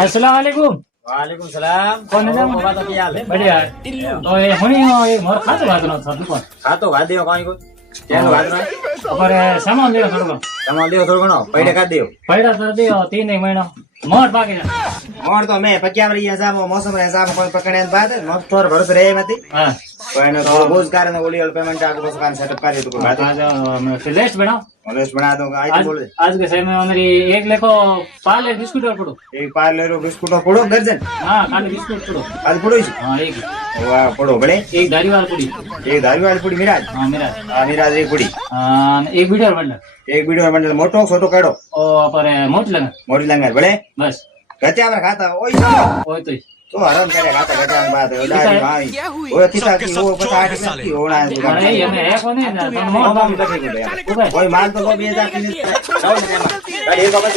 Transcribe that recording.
अस्सलाम वालेकुम। वालेकुम सलाम। कौन है? बाबा तो क्या हाल है? बढ़िया तो ये हुनी ये मोर खातो वादनो था दुकान हाँ तो वाद दियो कोई को क्या वाद ना पर सामान लियो थोड़ो तमाम दियो थोड़ो घणो पૈડે કાઢ दियो पैसा तो दियो 3 महीना मोर बाकी है। મોર તો મે પક્યા વરી હિસાબ મોસમ રે હિસાબ કોઈ પકડે બાદ નો સ્ટોર ભરોસે રે મતી हां પણ તો રોજગાર ને ઓલી પેમેન્ટ આગો બસ કામ સેટઅપ કરી તો કોઈ બાत आज लिस्ट बनाओ। ऑनेस्ट बना दूंगा आई बोल दे आज के समय में मेरी एक लेको पाले बिस्कुट और पड़ो। एक पार्लर रो बिस्कुट पड़ो दर्जन हां खाली बिस्कुट पड़ो। आज पड़ो छी हां एक वाह पड़ो बड़े एक दाढ़ी वाली पूरी। एक दारू वाली पूरी मिराज हां मेरा हां मिराज एक पूरी एक वीडियो बंडल एक वीडियो बंडल मोटो छोटो काढो और पर मोट लगा मोरी लंगर बड़े बस गत्या खाता ओई ओए तो हराम करे खाता गत्या बात ओलाई भाई ओए किसा की वो पता है कि होना है अरे ये मैं है कोने ना तो मोर मोम तक को कोई माल तो 2000 की नहीं जाओ ना गाड़ी को बस